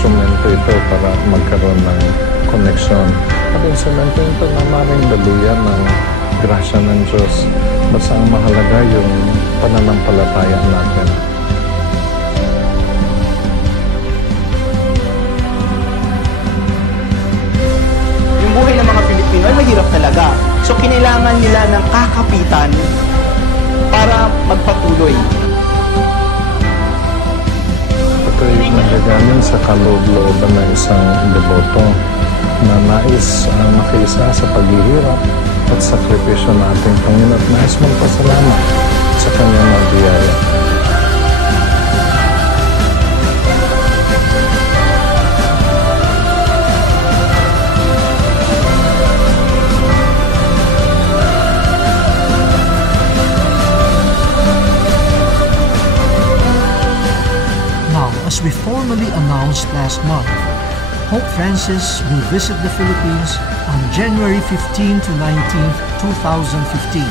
instrumento ito para magkaroon ng koneksyon. At instrumento ito na maring daluyan ng grasya ng Diyos. Basta ang mahalaga yung pananampalataya natin. Yung buhay ng mga Pilipino ay mahirap talaga. So kinailangan nila ng kakapitan para magpatuloy. Ito'y nagagaling sa kaloob-looban ng isang deboto na nais makiisa sa paghihirap at sakripisyo ng ating Panginoon at nais magpasalamat sa kanyang mga biyaya. As we formally announced last month, Pope Francis will visit the Philippines on January 15 to 19, 2015.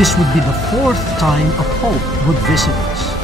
This would be the 4th time a Pope would visit us.